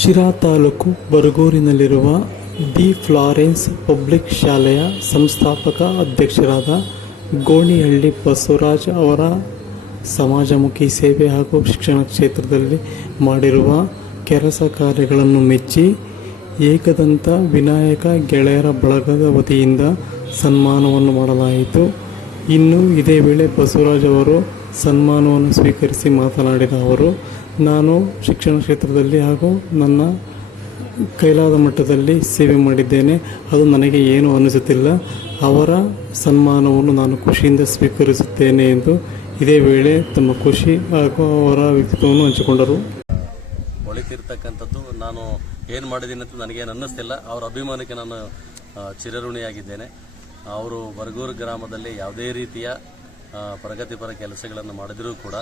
ಶಿರಾ ತಾಲೂಕು ಬರಗೂರಿನಲ್ಲಿರುವ the Florence public ಶಾಲೆಯ ಸಂಸ್ಥಾಪಕ ಅಧ್ಯಕ್ಷರಾದ ಗೋಣಿಹಳ್ಳಿ ಬಸವರಾಜ್ ಅವರ ಸಮಾಜಮುಖಿ ಸೇವೆ ಹಾಗೂ ಶಿಕ್ಷಣ ಕ್ಷೇತ್ರದಲ್ಲಿ ಮಾಡಿರುವ ಕೆಲಸ ಕಾರ್ಯಗಳನ್ನು ಮೆಚ್ಚಿ ಏಕದಂತ ವಿನಾಯಕ ಗೆಳೆಯರ ಬಳಗದ ವತಿಯಿಂದ ಸನ್ಮಾನವನ್ನು ಮಾಡಲಾಯಿತು. ಇನ್ನು ಇದೇ ವೇಳೆ ಬಸವರಾಜ್ ಅವರು ಸನ್ಮಾನವನ್ನು ಸ್ವೀಕರಿಸಿ ಮಾತನಾಡಿದ ಅವರು, ನಾನು ಶಿಕ್ಷಣ ಕ್ಷೇತ್ರದಲ್ಲಿ ಹಾಗೂ ನನ್ನ ಕೈಲಾದ ಮಟ್ಟದಲ್ಲಿ ಸೇವೆ ಮಾಡಿದ್ದೇನೆ. ಅದು ನನಗೆ ಏನು ಅನಿಸುತ್ತಿಲ್ಲ. ಅವರ ಸನ್ಮಾನವನ್ನು ನಾನು ಖುಷಿಯಿಂದ ಸ್ವೀಕರಿಸುತ್ತೇನೆ ಎಂದು ಇದೇ ವೇಳೆ ತಮ್ಮ ಖುಷಿ ಹಾಗೂ ಅವರ ವ್ಯಕ್ತಿತ್ವವನ್ನು ಹಂಚಿಕೊಂಡರು. ಒಳಿತಿರ್ತಕ್ಕಂಥದ್ದು ನಾನು ಏನು ಮಾಡಿದ್ದೀನಿ ಅಂತ ನನಗೇನು ಅನ್ನಿಸ್ತಿಲ್ಲ. ಅವರ ಅಭಿಮಾನಕ್ಕೆ ನಾನು ಚಿರಋಣಿಯಾಗಿದ್ದೇನೆ. ಅವರು ಬರಗೂರು ಗ್ರಾಮದಲ್ಲಿ ಯಾವುದೇ ರೀತಿಯ ಪ್ರಗತಿಪರ ಕೆಲಸಗಳನ್ನು ಮಾಡಿದರೂ ಕೂಡ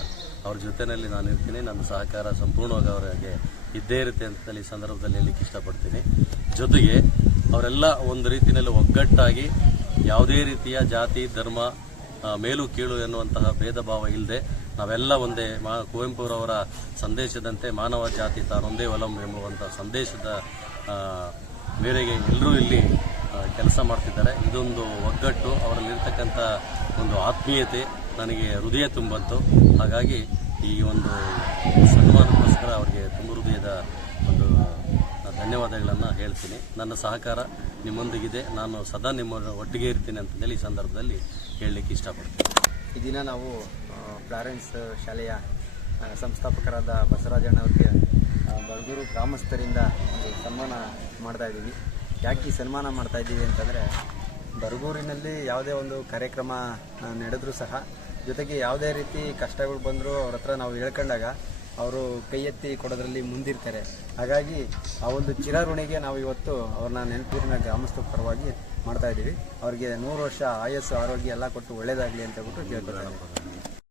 ಅವ್ರ ಜೊತೆಯಲ್ಲಿ ನಾನು ಇರ್ತೀನಿ. ನನ್ನ ಸಹಕಾರ ಸಂಪೂರ್ಣವಾಗಿ ಅವರಿಗೆ ಇದ್ದೇ ಇರುತ್ತೆ ಅಂತ ಈ ಸಂದರ್ಭದಲ್ಲಿ ಹೇಳಲಿಕ್ಕೆ ಇಷ್ಟಪಡ್ತೀನಿ. ಜೊತೆಗೆ ಅವರೆಲ್ಲ ಒಂದು ರೀತಿಯಲ್ಲಿ ಒಗ್ಗಟ್ಟಾಗಿ ಯಾವುದೇ ರೀತಿಯ ಜಾತಿ, ಧರ್ಮ ಮೇಲು, ಕೀಳು ಎನ್ನುವಂತಹ ಭೇದ ಭಾವ ಇಲ್ಲದೆ ನಾವೆಲ್ಲ ಒಂದೇ ಮಾ, ಕುವೆಂಪುರವರ ಸಂದೇಶದಂತೆ ಮಾನವ ಜಾತಿ ತಾನೊಂದೇ ಒಲಂ ಎಂಬುವಂಥ ಸಂದೇಶದ ಮೇರೆಗೆ ಎಲ್ಲರೂ ಇಲ್ಲಿ ಕೆಲಸ ಮಾಡ್ತಿದ್ದಾರೆ. ಇದೊಂದು ಒಗ್ಗಟ್ಟು, ಅವರಲ್ಲಿರ್ತಕ್ಕಂಥ ಒಂದು ಆತ್ಮೀಯತೆ ನನಗೆ ಹೃದಯ ತುಂಬಂತು. ಹಾಗಾಗಿ ಈ ಒಂದು ಸನ್ಮಾನಕ್ಕೋಸ್ಕರ ಅವರಿಗೆ ತುಂಬ ಹೃದಯದ ಒಂದು ಧನ್ಯವಾದಗಳನ್ನು ಹೇಳ್ತೀನಿ. ನನ್ನ ಸಹಕಾರ ನಿಮ್ಮೊಂದಿಗಿದೆ. ನಾನು ಸದಾ ನಿಮ್ಮ ಒಟ್ಟಿಗೆ ಇರ್ತೀನಿ ಅಂತಂದೇಳಿ ಈ ಸಂದರ್ಭದಲ್ಲಿ ಹೇಳಲಿಕ್ಕೆ ಇಷ್ಟಪಡ್ತೀನಿ. ಈ ದಿನ ನಾವು ಫ್ಲಾರೆನ್ಸ್ ಶಾಲೆಯ ಸಂಸ್ಥಾಪಕರಾದ ಬಸವರಾಜಣ್ಣವ್ರಿಗೆ ಬರಗೂರು ಗ್ರಾಮಸ್ಥರಿಂದ ಒಂದು ಸನ್ಮಾನ ಮಾಡ್ತಾ ಇದ್ದೀವಿ. ಯಾಕೆ ಈ ಸನ್ಮಾನ ಮಾಡ್ತಾ ಇದ್ದೀವಿ ಅಂತಂದರೆ ಬರಗೂರಿನಲ್ಲಿ ಯಾವುದೇ ಒಂದು ಕಾರ್ಯಕ್ರಮ ನಡೆದರೂ ಸಹ, ಜೊತೆಗೆ ಯಾವುದೇ ರೀತಿ ಕಷ್ಟಗಳು ಬಂದರೂ ಅವ್ರ ಹತ್ರ ನಾವು ಹೇಳ್ಕೊಂಡಾಗ ಅವರು ಕೈ ಎತ್ತಿ ಕೊಡೋದ್ರಲ್ಲಿ ಮುಂದಿರ್ತಾರೆ. ಹಾಗಾಗಿ ಆ ಒಂದು ಚಿರಋಣಿಗೆ ನಾವು ಇವತ್ತು ಅವ್ರನ್ನ ನೆನಪಿನ ಗ್ರಾಮಸ್ಥ ಪರವಾಗಿ ಮಾಡ್ತಾ ಇದ್ದೀವಿ. ಅವ್ರಿಗೆ ನೂರು ವರ್ಷ ಆಯಸ್ಸು, ಆರೋಗ್ಯ ಎಲ್ಲ ಕೊಟ್ಟು ಒಳ್ಳೆಯದಾಗಲಿ ಅಂತ ಹೇಳ್ಬಿಟ್ಟು ಕೇಳ್ಕೊತಾರೆ